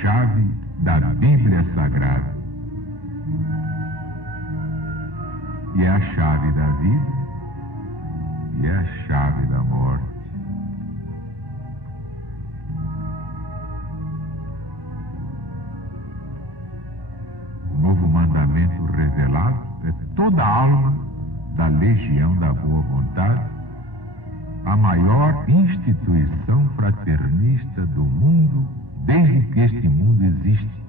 chave da Bíblia Sagrada. E é a chave da vida e é a chave da morte. O novo mandamento revelado é toda a alma da legião da boa vontade, a maior instituição fraternista do mundo desde que este mundo existe.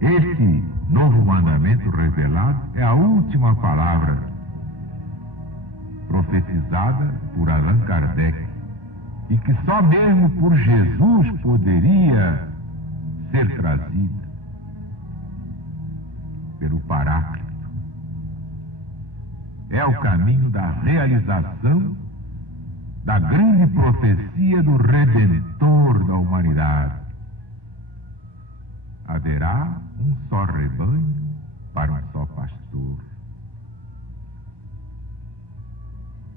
Este novo mandamento revelado é a última palavra profetizada por Allan Kardec e que só mesmo por Jesus poderia ser trazida pelo Paráclito. É o caminho da realização da grande profecia do Redentor da humanidade. Haverá um só rebanho para um só pastor.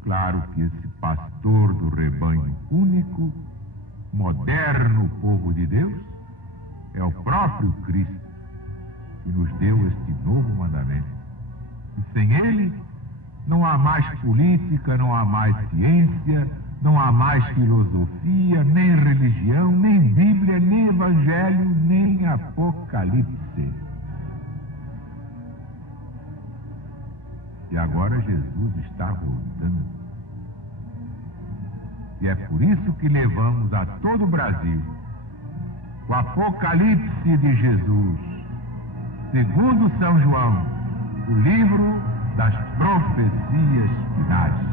Claro que esse pastor do rebanho único, moderno povo de Deus, é o próprio Cristo que nos deu este novo mandamento. E sem ele, não há mais política, não há mais ciência, não há mais filosofia, nem religião, nem Bíblia, nem Evangelho, nem Apocalipse. E agora Jesus está voltando. E é por isso que levamos a todo o Brasil o Apocalipse de Jesus, segundo São João, o livro das profecias finais.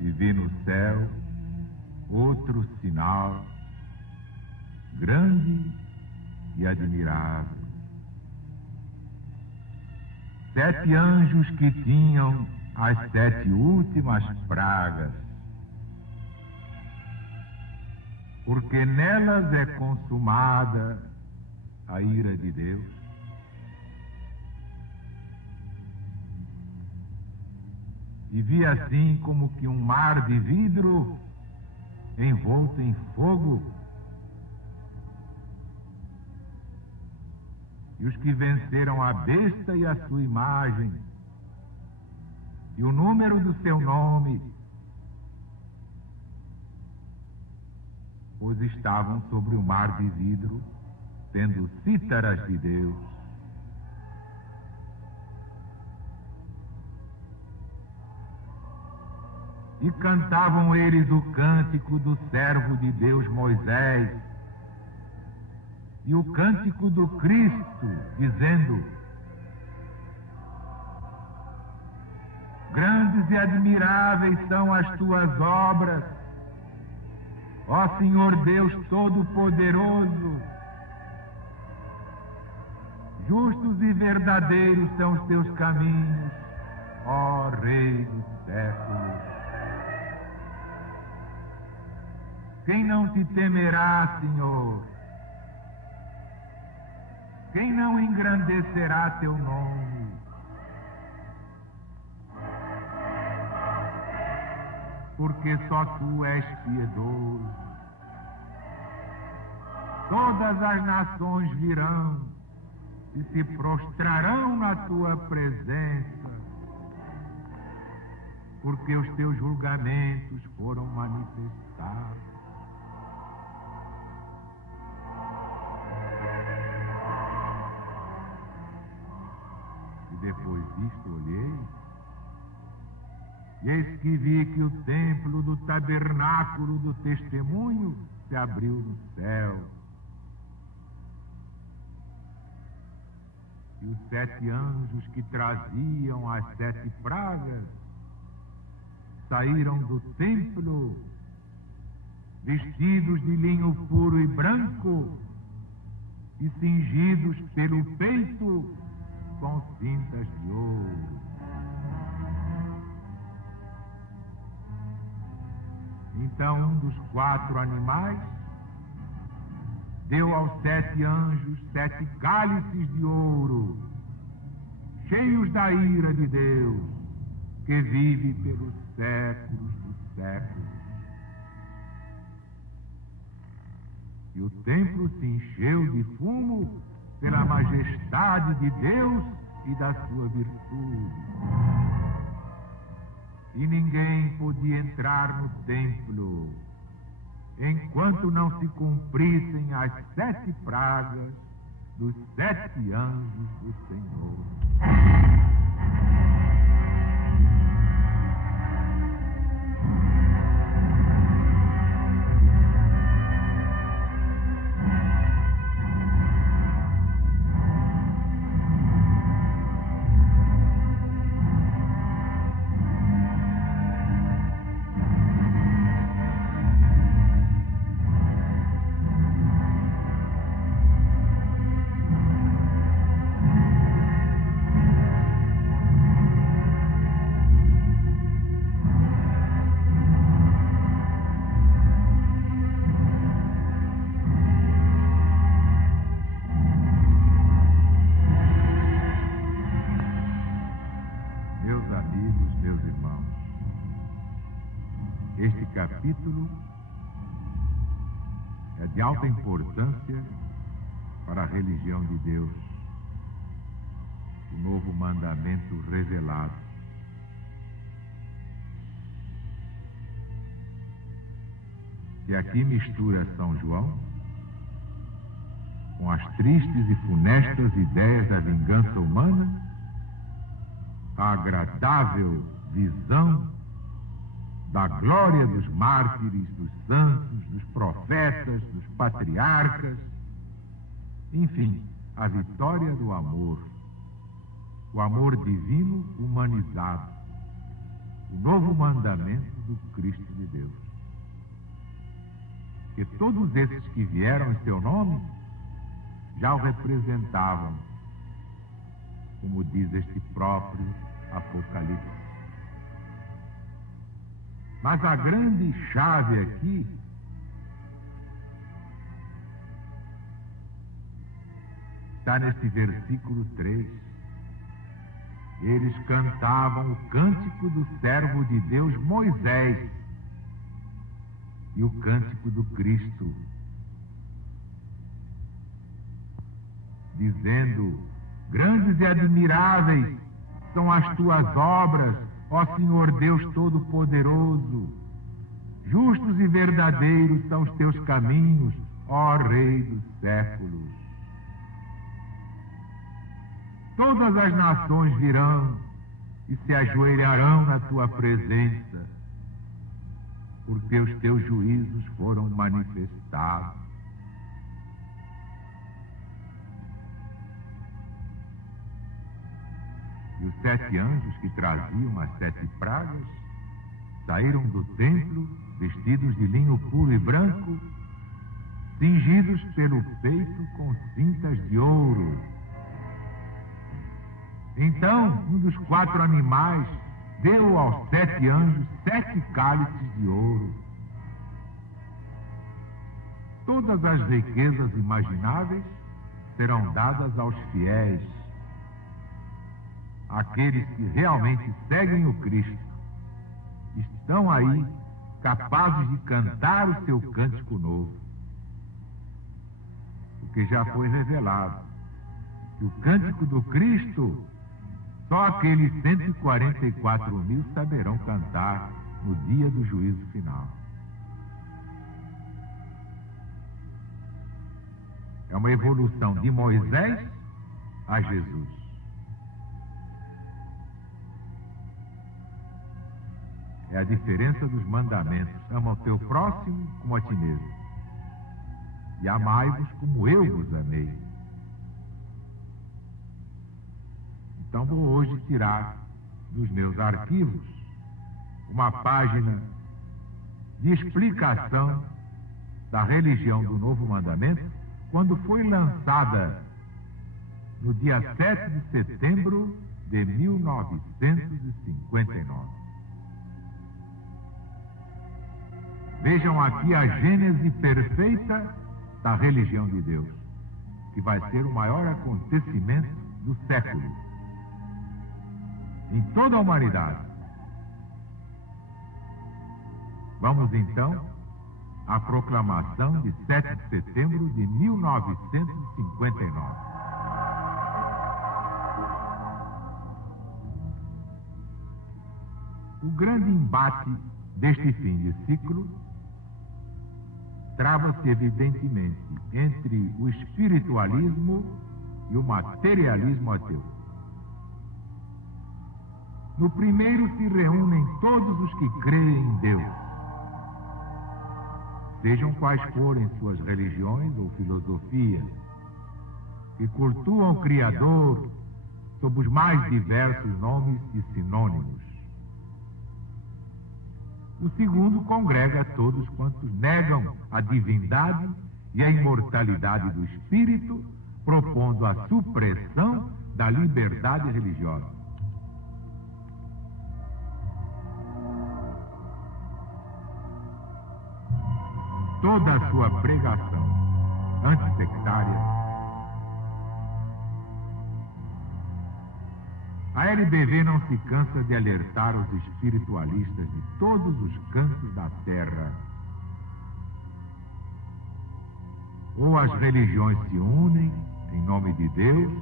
E vi no céu outro sinal grande e admirável. 7 anjos que tinham as 7 últimas pragas, porque nelas é consumada a ira de Deus. E vi assim como que um mar de vidro envolto em fogo. E os que venceram a besta e a sua imagem, e o número do seu nome, os estavam sobre o mar de vidro, tendo cítaras de Deus. E cantavam eles o cântico do servo de Deus Moisés e o cântico do Cristo, dizendo: grandes e admiráveis são as tuas obras, ó Senhor Deus Todo-Poderoso. Justos e verdadeiros são os teus caminhos, ó Rei dos séculos. Quem não te temerá, Senhor? Quem não engrandecerá teu nome? Porque só tu és piedoso. Todas as nações virão e se prostrarão na tua presença, porque os teus julgamentos foram manifestados. Depois disto olhei, e eis que vi que o templo do tabernáculo do testemunho se abriu no céu. E os 7 anjos que traziam as 7 pragas saíram do templo vestidos de linho puro e branco e cingidos pelo peito com cintas de ouro. Então um dos 4 animais deu aos 7 anjos 7 cálices de ouro, cheios da ira de Deus, que vive pelos séculos dos séculos. E o templo se encheu de fumo pela majestade de Deus e da sua virtude. E ninguém podia entrar no templo enquanto não se cumprissem as 7 pragas dos 7 anjos do Senhor. Este capítulo é de alta importância para a religião de Deus, o novo mandamento revelado. Que aqui mistura São João com as tristes e funestas ideias da vingança humana, a agradável visão da glória dos mártires, dos santos, dos profetas, dos patriarcas, enfim, a vitória do amor, o amor divino humanizado, o novo mandamento do Cristo de Deus. Que todos esses que vieram em seu nome já o representavam, como diz este próprio Apocalipse. Mas a grande chave aqui está nesse versículo 3. Eles cantavam o cântico do servo de Deus Moisés e o cântico do Cristo, dizendo: grandes e admiráveis são as tuas obras, ó Senhor Deus Todo-Poderoso. Justos e verdadeiros são os teus caminhos, ó Rei dos séculos. Todas as nações virão e se ajoelharão na tua presença, porque os teus juízos foram manifestados. E os 7 anjos que traziam as 7 pragas saíram do templo vestidos de linho puro e branco, cingidos pelo peito com cintas de ouro. Então, um dos 4 animais deu aos 7 anjos 7 cálices de ouro. Todas as riquezas imagináveis serão dadas aos fiéis, aqueles que realmente seguem o Cristo, estão aí capazes de cantar o seu cântico novo. Porque já foi revelado que o cântico do Cristo só aqueles 144 mil saberão cantar no dia do juízo final. É uma evolução de Moisés a Jesus. É a diferença dos mandamentos. Ama o teu próximo como a ti mesmo. E amai-vos como eu vos amei. Então vou hoje tirar dos meus arquivos uma página de explicação da religião do Novo Mandamento quando foi lançada no dia 7 de setembro de 1959. Vejam aqui a gênese perfeita da religião de Deus, que vai ser o maior acontecimento do século em toda a humanidade. Vamos então à proclamação de 7 de setembro de 1959. O grande embate deste fim de ciclo trava-se evidentemente entre o espiritualismo e o materialismo ateu. No primeiro se reúnem todos os que creem em Deus, sejam quais forem suas religiões ou filosofias, que cultuam o Criador sob os mais diversos nomes e sinônimos. O segundo congrega todos quantos negam a divindade e a imortalidade do espírito, propondo a supressão da liberdade religiosa. Toda a sua pregação antissectária, a LBV não se cansa de alertar os espiritualistas de todos os cantos da terra. Ou as religiões se unem em nome de Deus,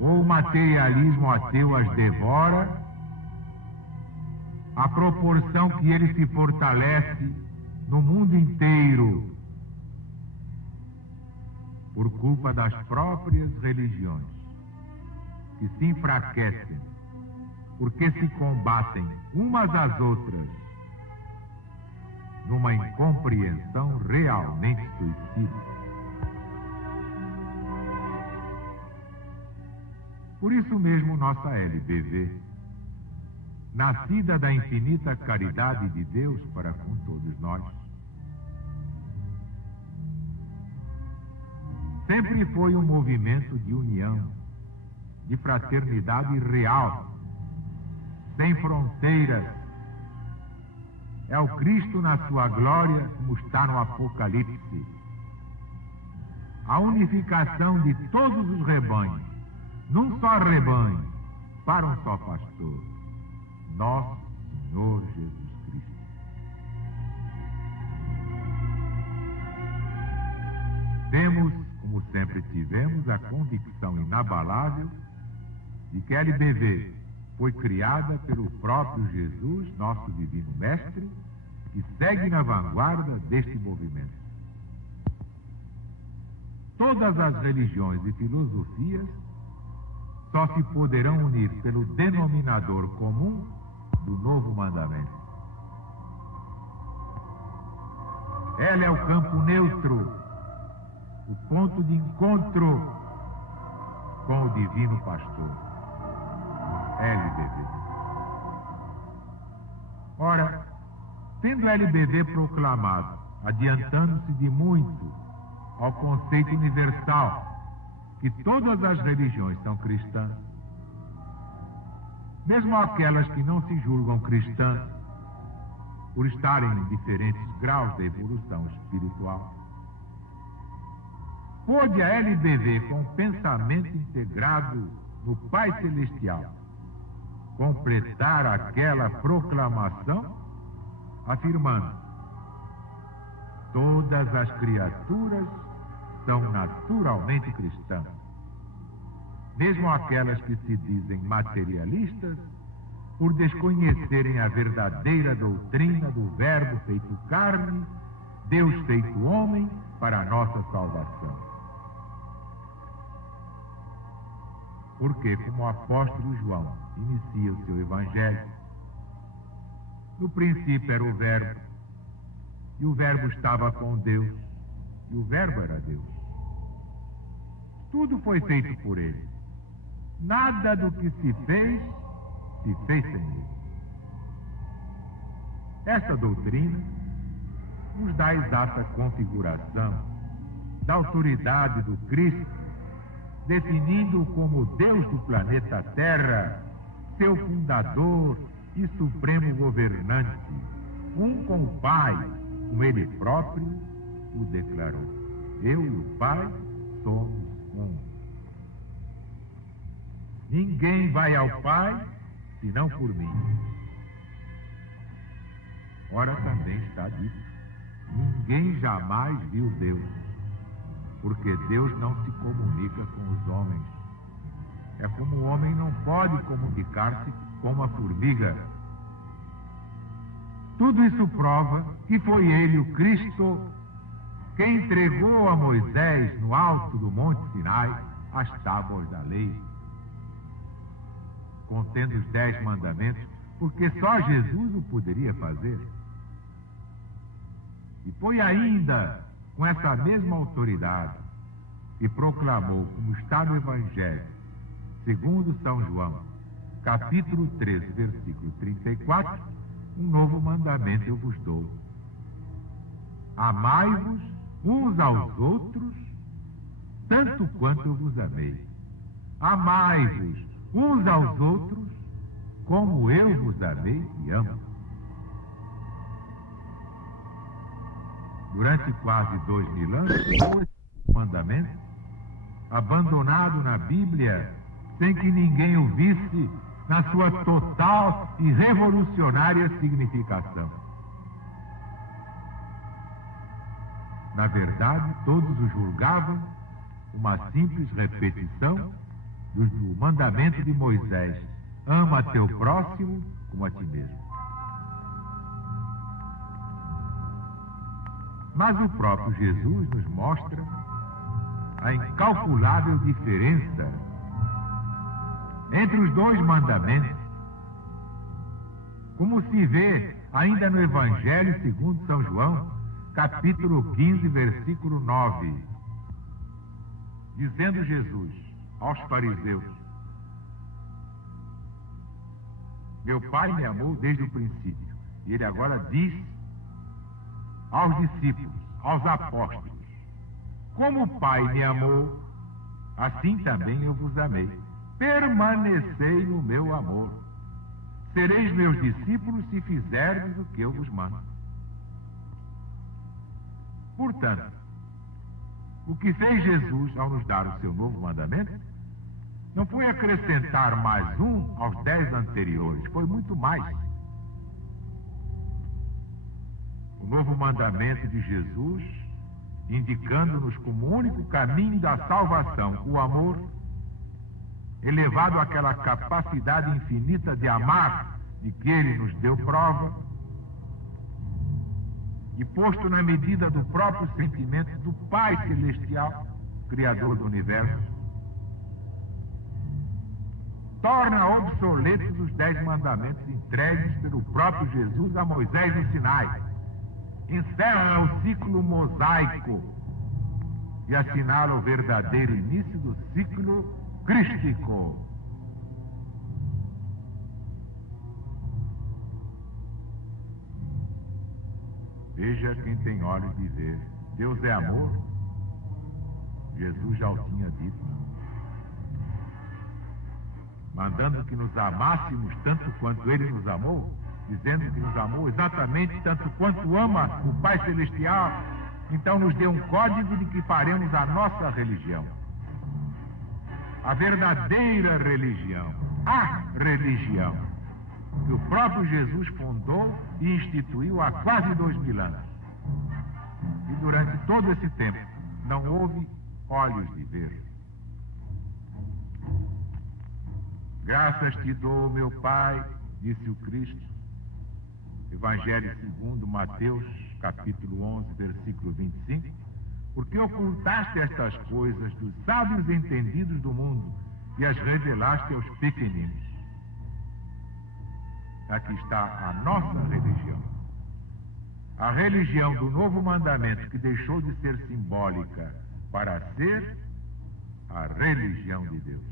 ou o materialismo ateu as devora, à proporção que ele se fortalece no mundo inteiro, por culpa das próprias religiões, que se enfraquecem, porque se combatem umas às outras, numa incompreensão realmente suicida. Por isso mesmo nossa LBV, nascida da infinita caridade de Deus para com todos nós, sempre foi um movimento de união, de fraternidade real, sem fronteiras. É o Cristo na sua glória, como está no Apocalipse. A unificação de todos os rebanhos, num só rebanho, para um só pastor, nosso Senhor Jesus Cristo. Temos, como sempre tivemos, a convicção inabalável de que a LBV foi criada pelo próprio Jesus, nosso divino mestre, que segue na vanguarda deste movimento. Todas as religiões e filosofias só se poderão unir pelo denominador comum do Novo Mandamento. Ela é o campo neutro, o ponto de encontro com o divino pastor. LBV. Ora, tendo a LBV proclamado, adiantando-se de muito ao conceito universal que todas as religiões são cristãs, mesmo aquelas que não se julgam cristãs, por estarem em diferentes graus de evolução espiritual, pôde a LBV, com pensamento integrado no Pai Celestial, completar aquela proclamação, afirmando: todas as criaturas são naturalmente cristãs, mesmo aquelas que se dizem materialistas, por desconhecerem a verdadeira doutrina do Verbo feito carne, Deus feito homem, para a nossa salvação. Porque, como o apóstolo João inicia o seu evangelho, no princípio era o Verbo, e o Verbo estava com Deus, e o Verbo era Deus. Tudo foi feito por ele. Nada do que se fez sem ele. Essa doutrina nos dá a exata configuração da autoridade do Cristo, definindo-o como Deus do planeta Terra, seu fundador e supremo governante, um com o Pai, como ele próprio o declarou. Eu e o Pai somos um. Ninguém vai ao Pai senão por mim. Ora, também está dito: ninguém jamais viu Deus, porque Deus não se comunica com os homens. É como o homem não pode comunicar-se com uma formiga. Tudo isso prova que foi ele, o Cristo, que entregou a Moisés no alto do Monte Sinai as tábuas da lei, contendo os 10 mandamentos, porque só Jesus o poderia fazer. E foi ainda com essa mesma autoridade que proclamou, como está no Evangelho, segundo São João, capítulo 13, versículo 34, um novo mandamento eu vos dou: amai-vos uns aos outros, tanto quanto eu vos amei. Amai-vos uns aos outros, como eu vos amei e amo. Durante quase 2000 anos, esse mandamento, abandonado na Bíblia, sem que ninguém o visse na sua total e revolucionária significação. Na verdade, todos o julgavam uma simples repetição do mandamento de Moisés: ama teu próximo como a ti mesmo. Mas o próprio Jesus nos mostra a incalculável diferença entre os 2 mandamentos, como se vê ainda no Evangelho segundo São João, capítulo 15, versículo 9, dizendo Jesus aos fariseus: meu Pai me amou desde o princípio. E ele agora diz aos discípulos, aos apóstolos: como o Pai me amou, assim também eu vos amei. Permanecei no meu amor. Sereis meus discípulos se fizerdes o que eu vos mando. Portanto, o que fez Jesus ao nos dar o seu novo mandamento não foi acrescentar mais um aos 10 anteriores, foi muito mais. O novo mandamento de Jesus, indicando-nos como único caminho da salvação o amor, elevado àquela capacidade infinita de amar de que ele nos deu prova, e posto na medida do próprio sentimento do Pai Celestial, Criador do Universo, torna obsoletos os 10 mandamentos entregues pelo próprio Jesus a Moisés no Sinai, encerra o ciclo mosaico e assinala o verdadeiro início do ciclo crístico. Veja quem tem olhos de ver. Deus é amor. Jesus já o tinha dito, mandando que nos amássemos tanto quanto ele nos amou, dizendo que nos amou exatamente tanto quanto ama o Pai Celestial. Então nos deu um código de que faremos a nossa religião, a verdadeira religião, a religião que o próprio Jesus fundou e instituiu há quase 2000 anos. E durante todo esse tempo não houve olhos de ver. Graças te dou, meu Pai, disse o Cristo. Evangelho segundo Mateus, capítulo 11, versículo 25. Porque ocultaste estas coisas dos sábios entendidos do mundo e as revelaste aos pequeninos. Aqui está a nossa religião. A religião do novo mandamento, que deixou de ser simbólica para ser a religião de Deus.